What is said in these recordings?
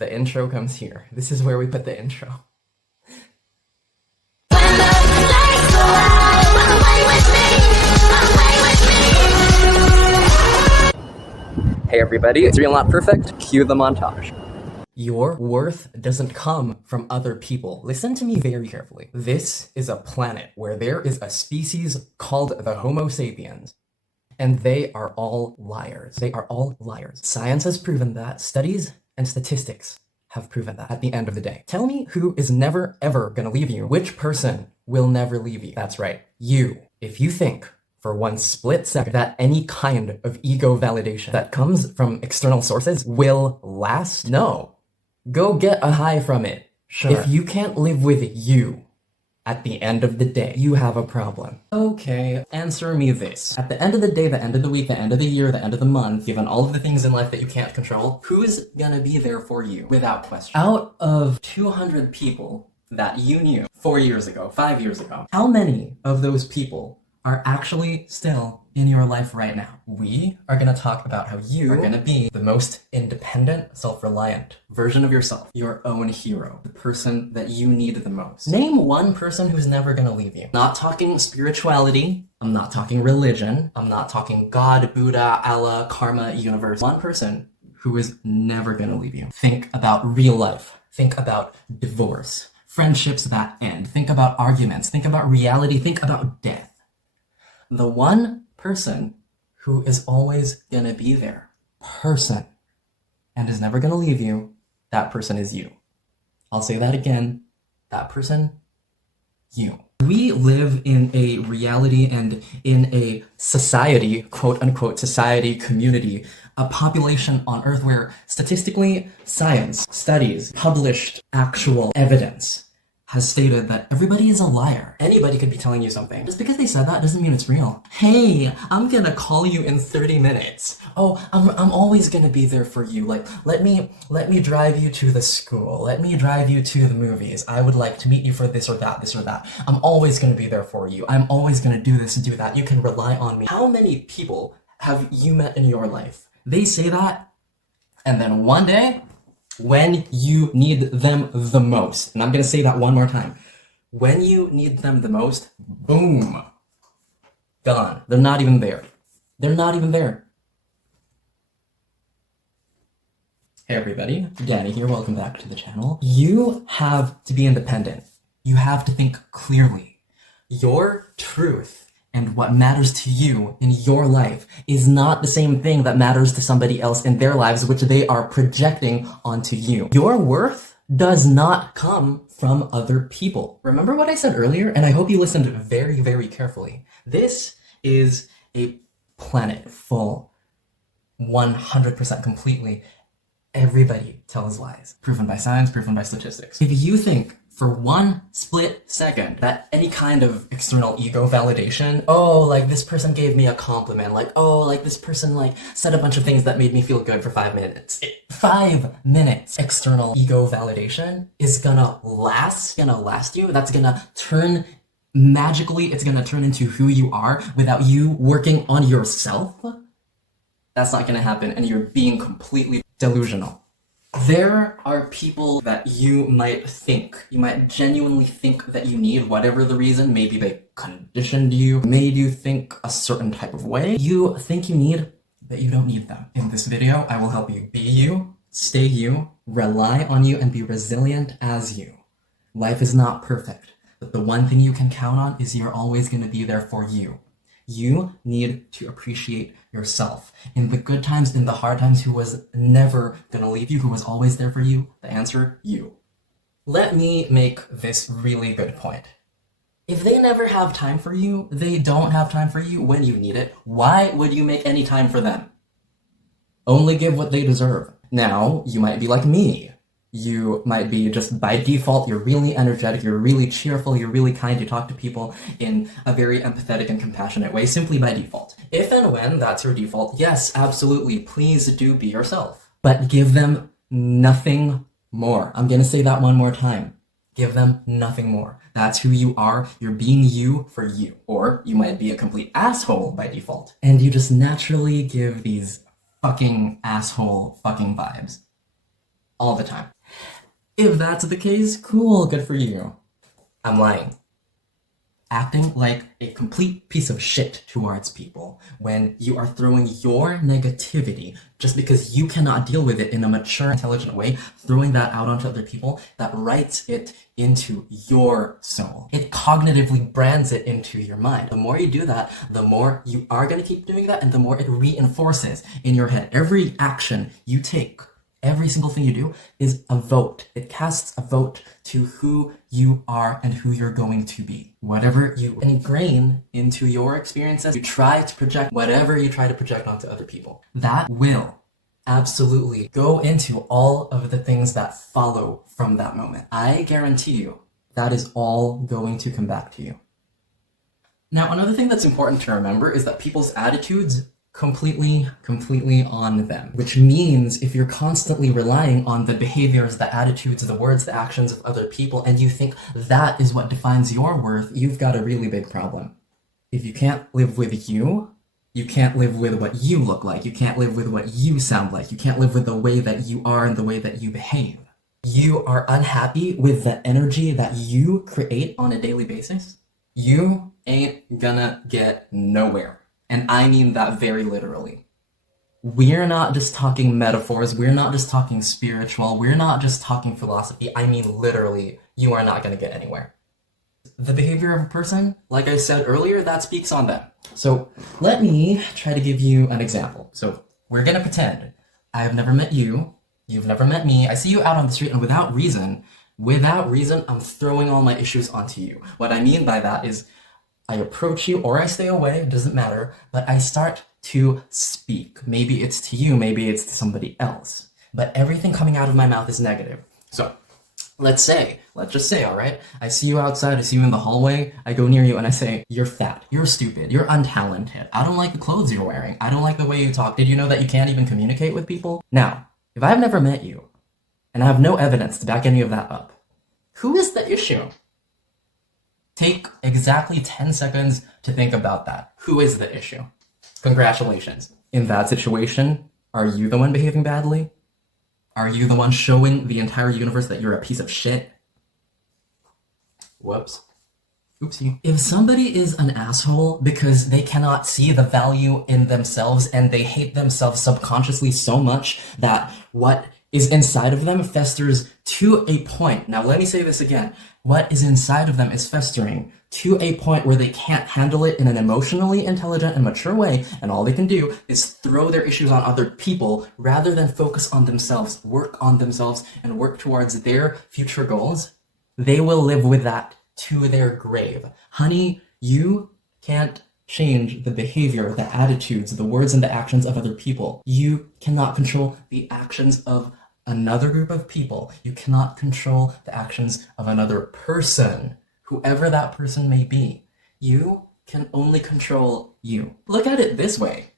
The intro comes here. This is where we put the intro. Hey everybody, it's Realnotperfect. Cue the montage. Your worth doesn't come from other people. Listen to me very carefully. This is a planet where there is a species called the Homo sapiens. And they are all liars. They are all liars. Science has proven that. Studies and statistics have proven that at the end of the day. Tell me who is never ever gonna leave you. Which person will never leave you? That's right, you. If you think for one split second that any kind of ego validation that comes from external sources will last, no. Go get a high from it. Sure. If you can't live with you, at the end of the day, you have a problem. Okay, answer me this. At the end of the day, the end of the week, the end of the year, the end of the month, given all of the things in life that you can't control, who's gonna be there for you? Without question. Out of 200 people that you knew 4 years ago, 5 years ago, how many of those people are actually still in your life right now? We are gonna talk about how you are gonna be the most independent, self-reliant version of yourself, your own hero, the person that you need the most. Name one person who's never gonna leave you. Not talking spirituality, I'm not talking religion, I'm not talking God, Buddha, Allah, karma, universe. One person who is never gonna leave you. Think about real life. Think about divorce, friendships that end. Think about arguments. Think about reality. Think about death. The one person who is always gonna be there, and is never gonna leave you, that person is you. I'll say that again, that person, you. We live in a reality and in a society, quote unquote, society, community, a population on Earth where statistically, science, studies, published actual evidence has stated that everybody is a liar. Anybody could be telling you something. Just because they said that doesn't mean it's real. Hey, I'm gonna call you in 30 minutes. Oh, I'm always gonna be there for you. Like, let me drive you to the school. Let me drive you to the movies. I would like to meet you for this or that, this or that. I'm always gonna be there for you. I'm always gonna do this and do that. You can rely on me. How many people have you met in your life? They say that, and then one day, when you need them the most, and I'm gonna say that one more time, when you need them the most, boom, gone. They're not even there. They're not even there. Hey everybody, Danny here, welcome back to the channel. You have to be independent. You have to think clearly. Your truth and what matters to you in your life is not the same thing that matters to somebody else in their lives, which they are projecting onto you. Your worth does not come from other people. Remember what I said earlier? And I hope you listened very, very carefully. This is a planet full, 100% completely. Everybody tells lies. Proven by science, proven by statistics. If you think for one split second that any kind of external ego validation, oh, like this person gave me a compliment, like, oh, like this person like said a bunch of things that made me feel good for 5 minutes. 5 minutes external ego validation is gonna last you. That's gonna turn magically, it's gonna turn into who you are without you working on yourself. That's not gonna happen, and you're being completely delusional. There are people that you might genuinely think that you need, whatever the reason. Maybe they conditioned you, made you think a certain type of way. You think you need, but you don't need them. In this video, I will help you be you, stay you, rely on you, and be resilient as you. Life is not perfect, but the one thing you can count on is you're always going to be there for you. You need to appreciate yourself. In the good times, in the hard times, who was never gonna leave you, who was always there for you? The answer, you. Let me make this really good point. If they never have time for you, they don't have time for you when you need it, why would you make any time for them? Only give what they deserve. Now, you might be like me. You might be just by default, you're really energetic, you're really cheerful, you're really kind, you talk to people in a very empathetic and compassionate way, simply by default. If and when that's your default, yes, absolutely, please do be yourself. But give them nothing more. I'm gonna say that one more time. Give them nothing more. That's who you are. You're being you for you. Or you might be a complete asshole by default. And you just naturally give these fucking asshole fucking vibes. all the time. If that's the case, cool, good for you. I'm lying. Acting like a complete piece of shit towards people when you are throwing your negativity just because you cannot deal with it in a mature, intelligent way, throwing that out onto other people, that writes it into your soul. It cognitively brands it into your mind. The more you do that, the more you are going to keep doing that, and the more it reinforces in your head. Every action you take, every single thing you do is a vote. It casts a vote to who you are and who you're going to be. Whatever you ingrain into your experiences, you try to project whatever you try to project onto other people. That will absolutely go into all of the things that follow from that moment. I guarantee you that is all going to come back to you. Now, another thing that's important to remember is that people's attitudes completely on them, which means if you're constantly relying on the behaviors, the attitudes, the words, the actions of other people, and you think that is what defines your worth, you've got a really big problem. If you can't live with you, you can't live with what you look like, you can't live with what you sound like, you can't live with the way that you are and the way that you behave. You are unhappy with the energy that you create on a daily basis, you ain't gonna get nowhere. And I mean that very literally. We're not just talking metaphors, we're not just talking spiritual, we're not just talking philosophy. I mean literally, you are not going to get anywhere. The behavior of a person, like I said earlier, that speaks on them. So let me try to give you an example. So we're going to pretend I have never met you, you've never met me, I see you out on the street, and without reason, I'm throwing all my issues onto you. What I mean by that is I approach you or I stay away, it doesn't matter, but I start to speak. Maybe it's to you, maybe it's to somebody else, but everything coming out of my mouth is negative. So let's just say, all right, I see you outside, I see you in the hallway, I go near you and I say, you're fat, you're stupid, you're untalented, I don't like the clothes you're wearing, I don't like the way you talk. Did you know that you can't even communicate with people? Now, if I've never met you and I have no evidence to back any of that up, who is the issue? Take exactly 10 seconds to think about that. Who is the issue? Congratulations. In that situation, are you the one behaving badly? Are you the one showing the entire universe that you're a piece of shit? Whoops. Oopsie. If somebody is an asshole because they cannot see the value in themselves and they hate themselves subconsciously so much that what is inside of them festers to a point. Now, let me say this again. What is inside of them is festering to a point where they can't handle it in an emotionally intelligent and mature way, and all they can do is throw their issues on other people rather than focus on themselves, work on themselves, and work towards their future goals. They will live with that to their grave. Honey, you can't change the behavior, the attitudes, the words, and the actions of other people. You cannot control the actions of another group of people. You cannot control the actions of another person, whoever that person may be. You can only control you. Look at it this way.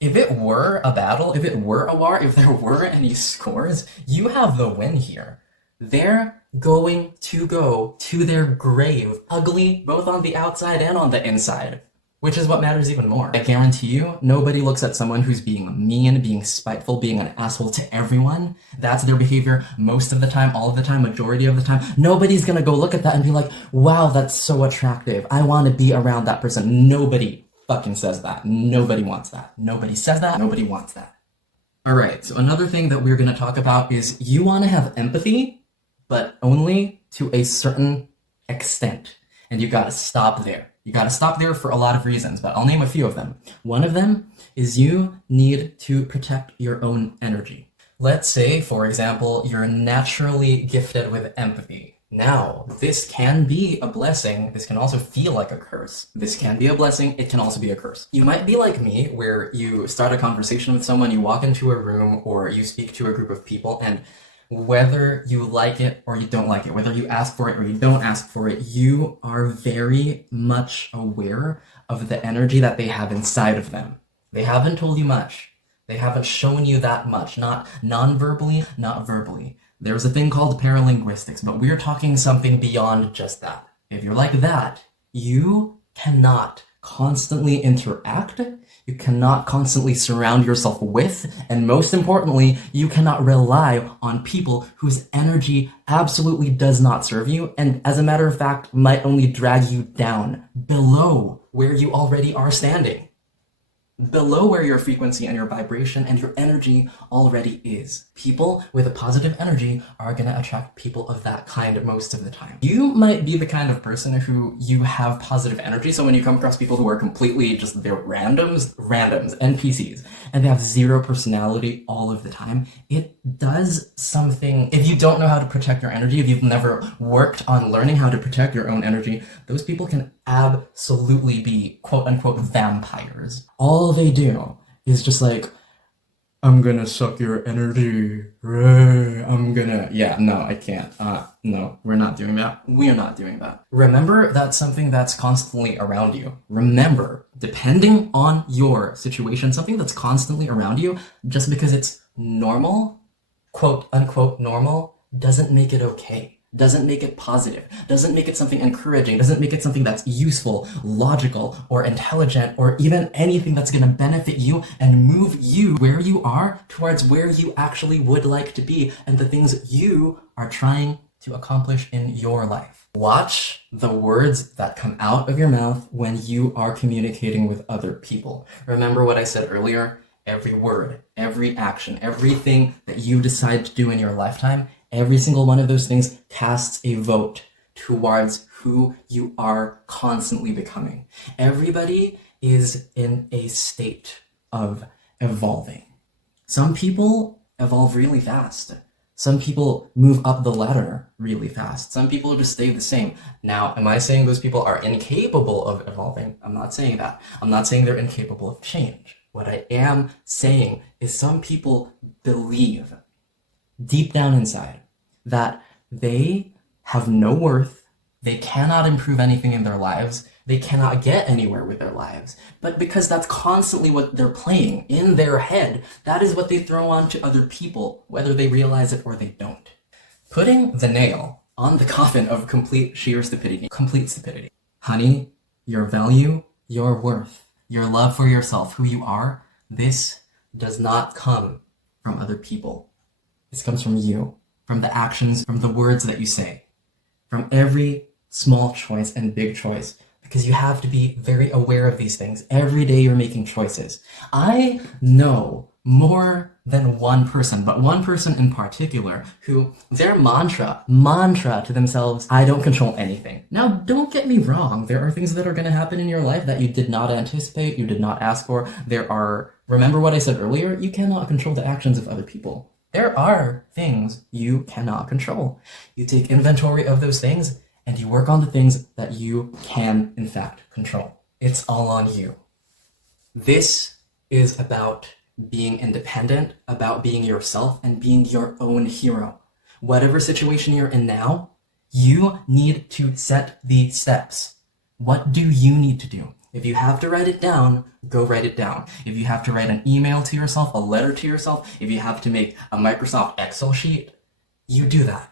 If it were a battle, if it were a war, if there were any scores, you have the win here. They're going to go to their grave, ugly both on the outside and on the inside. Which is what matters even more. I guarantee you, nobody looks at someone who's being mean, being spiteful, being an asshole to everyone. That's their behavior most of the time, all of the time, majority of the time. Nobody's gonna go look at that and be like, wow, that's so attractive. I wanna be around that person. Nobody fucking says that. Nobody wants that. Nobody says that. Nobody wants that. All right, so another thing that we're gonna talk about is you wanna have empathy, but only to a certain extent. And you gotta stop there. You gotta stop there for a lot of reasons, but I'll name a few of them. One of them is you need to protect your own energy. Let's say, for example, you're naturally gifted with empathy. Now, this can be a blessing. This can also feel like a curse. This can be a blessing. It can also be a curse. You might be like me, where you start a conversation with someone, you walk into a room, or you speak to a group of people, and whether you like it or you don't like it, whether you ask for it or you don't ask for it, you are very much aware of the energy that they have inside of them. They haven't told you much. They haven't shown you that much, not non-verbally, not verbally. There's a thing called paralinguistics, but we're talking something beyond just that. If you're like that, you cannot constantly interact You cannot constantly surround yourself with, and most importantly, you cannot rely on people whose energy absolutely does not serve you, and as a matter of fact, might only drag you down below where you already are standing. Below where your frequency and your vibration and your energy already is. People with a positive energy are going to attract people of that kind most of the time. You might be the kind of person who you have positive energy, so when you come across people who are completely just, they're randoms, NPCs, and they have zero personality all of the time, it does something. If you don't know how to protect your energy, if you've never worked on learning how to protect your own energy, those people can absolutely be quote-unquote vampires. All they do is just like, I'm gonna suck your energy, I'm gonna, yeah, no, I can't, no, we're not doing that, we're not doing that. Remember, that's something that's constantly around you. Remember, depending on your situation, something that's constantly around you, just because it's normal, quote-unquote normal, doesn't make it okay. Doesn't make it positive, doesn't make it something encouraging, doesn't make it something that's useful, logical, or intelligent, or even anything that's gonna benefit you and move you where you are towards where you actually would like to be and the things you are trying to accomplish in your life. Watch the words that come out of your mouth when you are communicating with other people. Remember what I said earlier? Every word, every action, everything that you decide to do in your lifetime, every single one of those things casts a vote towards who you are constantly becoming. Everybody is in a state of evolving. Some people evolve really fast. Some people move up the ladder really fast. Some people just stay the same. Now, am I saying those people are incapable of evolving? I'm not saying that. I'm not saying they're incapable of change. What I am saying is some people believe deep down inside that they have no worth, they cannot improve anything in their lives, they cannot get anywhere with their lives. But because that's constantly what they're playing in their head, that is what they throw on to other people, whether they realize it or they don't. Putting the nail on the coffin of complete sheer stupidity. Complete stupidity. Honey, your value, your worth, your love for yourself, who you are, this does not come from other people. This comes from you, from the actions, from the words that you say, from every small choice and big choice, because you have to be very aware of these things. Every day you're making choices. I know more than one person, but one person in particular who their mantra to themselves, I don't control anything. Now, don't get me wrong. There are things that are going to happen in your life that you did not anticipate, you did not ask for. Remember what I said earlier? You cannot control the actions of other people. There are things you cannot control. You take inventory of those things and you work on the things that you can, in fact, control. It's all on you. This is about being independent, about being yourself and being your own hero. Whatever situation you're in now, you need to set the steps. What do you need to do? If you have to write it down, go write it down. If you have to write an email to yourself, a letter to yourself, if you have to make a Microsoft Excel sheet, you do that.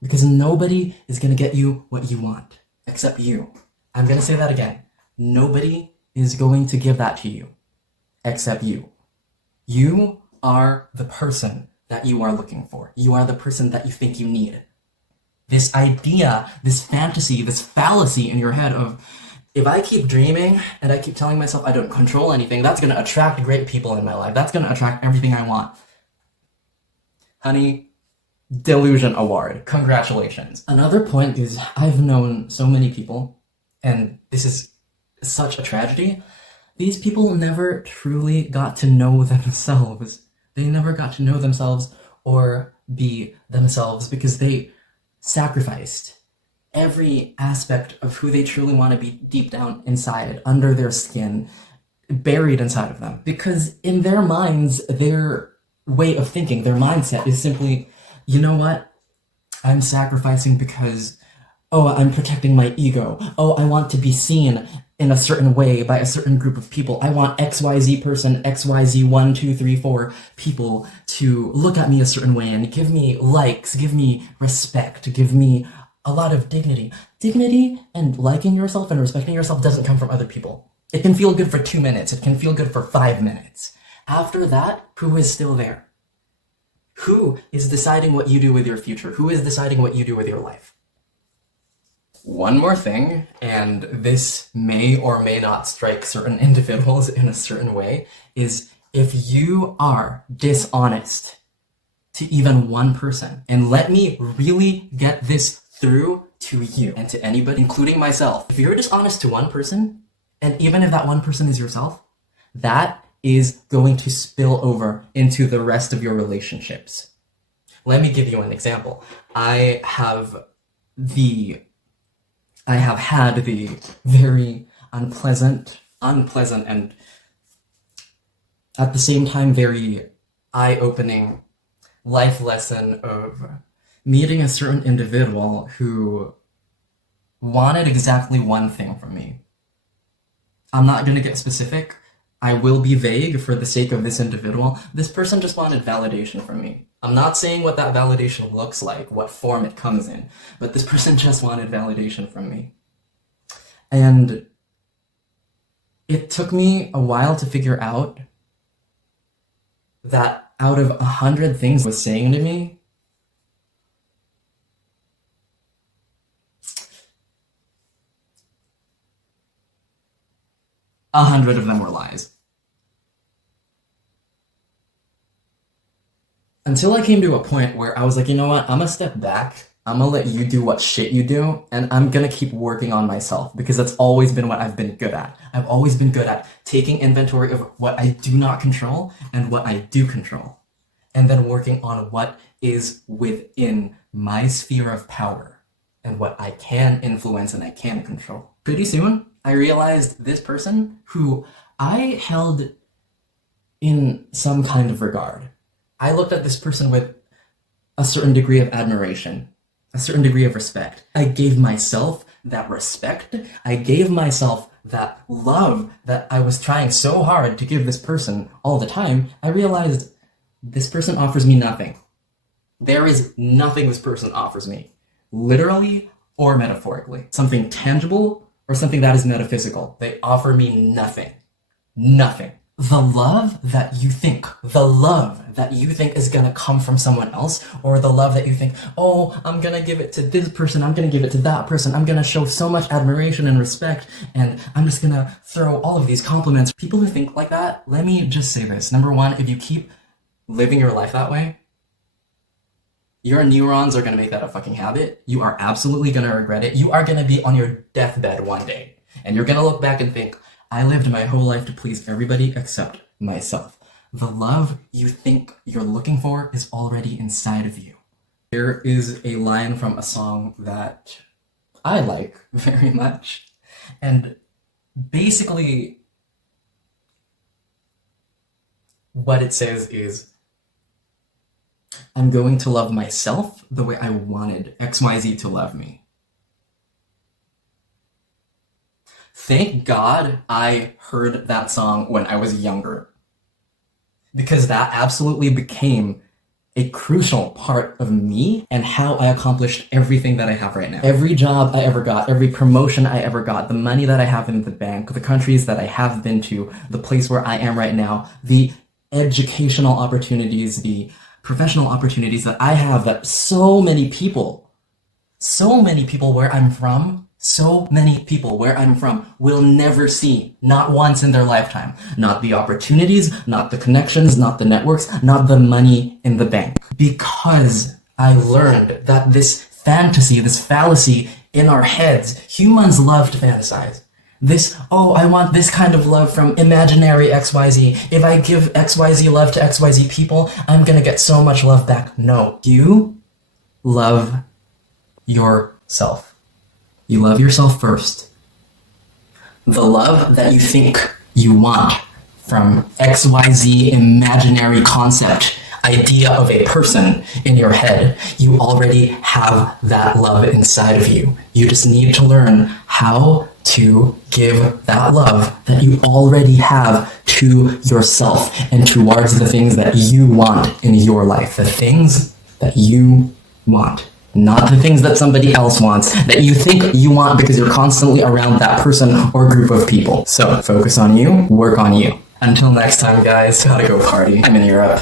Because nobody is going to get you what you want, except you. I'm going to say that again. Nobody is going to give that to you, except you. You are the person that you are looking for. You are the person that you think you need. This idea, this fantasy, this fallacy in your head of, if I keep dreaming and I keep telling myself I don't control anything, that's going to attract great people in my life. That's going to attract everything I want. Honey, delusion award. Congratulations. Another point is I've known so many people, and this is such a tragedy. These people never truly got to know themselves. They never got to know themselves or be themselves because they sacrificed every aspect of who they truly want to be deep down inside, under their skin, buried inside of them. Because in their minds, their way of thinking, their mindset is simply, you know what? I'm sacrificing because, oh, I'm protecting my ego. Oh, I want to be seen in a certain way by a certain group of people. I want XYZ person, XYZ 1, 2, 3, 4 people to look at me a certain way and give me likes, give me respect, give me a lot of dignity. Dignity and liking yourself and respecting yourself doesn't come from other people. It can feel good for 2 minutes. It can feel good for 5 minutes. After that, who is still there? Who is deciding what you do with your future? Who is deciding what you do with your life? One more thing, and this may or may not strike certain individuals in a certain way, is if you are dishonest to even one person, and let me really get this through to you and to anybody, including myself. If you're dishonest to one person, and even if that one person is yourself, that is going to spill over into the rest of your relationships. Let me give you an example. I have had the very unpleasant and at the same time very eye-opening life lesson of meeting a certain individual who wanted exactly one thing from me. I'm not going to get specific. I will be vague for the sake of this individual. This person just wanted validation from me. I'm not saying what that validation looks like, what form it comes in, but this person just wanted validation from me. And it took me a while to figure out that out of 100 things he was saying to me, 100 of them were lies. Until I came to a point where I was like, you know what, I'm gonna step back, I'm gonna let you do what shit you do, and I'm gonna keep working on myself, because that's always been what I've been good at. I've always been good at taking inventory of what I do not control and what I do control, and then working on what is within my sphere of power and what I can influence and I can control. Pretty soon, I realized this person who I held in some kind of regard. I looked at this person with a certain degree of admiration, a certain degree of respect. I gave myself that respect. I gave myself that love that I was trying so hard to give this person all the time. I realized this person offers me nothing. There is nothing this person offers me, literally or metaphorically. Something tangible or something that is metaphysical. They offer me nothing. Nothing. The love that you think is gonna come from someone else, or the love that you think, oh, I'm gonna give it to this person, I'm gonna give it to that person, I'm gonna show so much admiration and respect, and I'm just gonna throw all of these compliments. People who think like that, let me just say this. Number one, if you keep living your life that way, your neurons are gonna make that a fucking habit. You are absolutely gonna regret it. You are gonna be on your deathbed one day, and you're gonna look back and think, I lived my whole life to please everybody except myself. The love you think you're looking for is already inside of you. There is a line from a song that I like very much, and basically what it says is, I'm going to love myself the way I wanted XYZ to love me. Thank God I heard that song when I was younger, because that absolutely became a crucial part of me and how I accomplished everything that I have right now. Every job I ever got, every promotion I ever got, the money that I have in the bank, the countries that I have been to, the place where I am right now, the educational opportunities, the professional opportunities that I have, that so many people where I'm from, will never see, not once in their lifetime. Not the opportunities, not the connections, not the networks, not the money in the bank. Because I learned that this fantasy, this fallacy in our heads, humans love to fantasize. This, oh, I want this kind of love from imaginary XYZ. If I give XYZ love to XYZ people, I'm gonna get so much love back. No, you love yourself. You love yourself first. The love that you think you want from XYZ imaginary concept, idea of a person in your head, you already have that love inside of you. You just need to learn how to give that love that you already have to yourself and towards the things that you want in your life. The things that you want. not the things that somebody else wants, that you think you want because you're constantly around that person or group of people. So focus on you, work on you. Until next time, guys, gotta go party. I'm in Europe.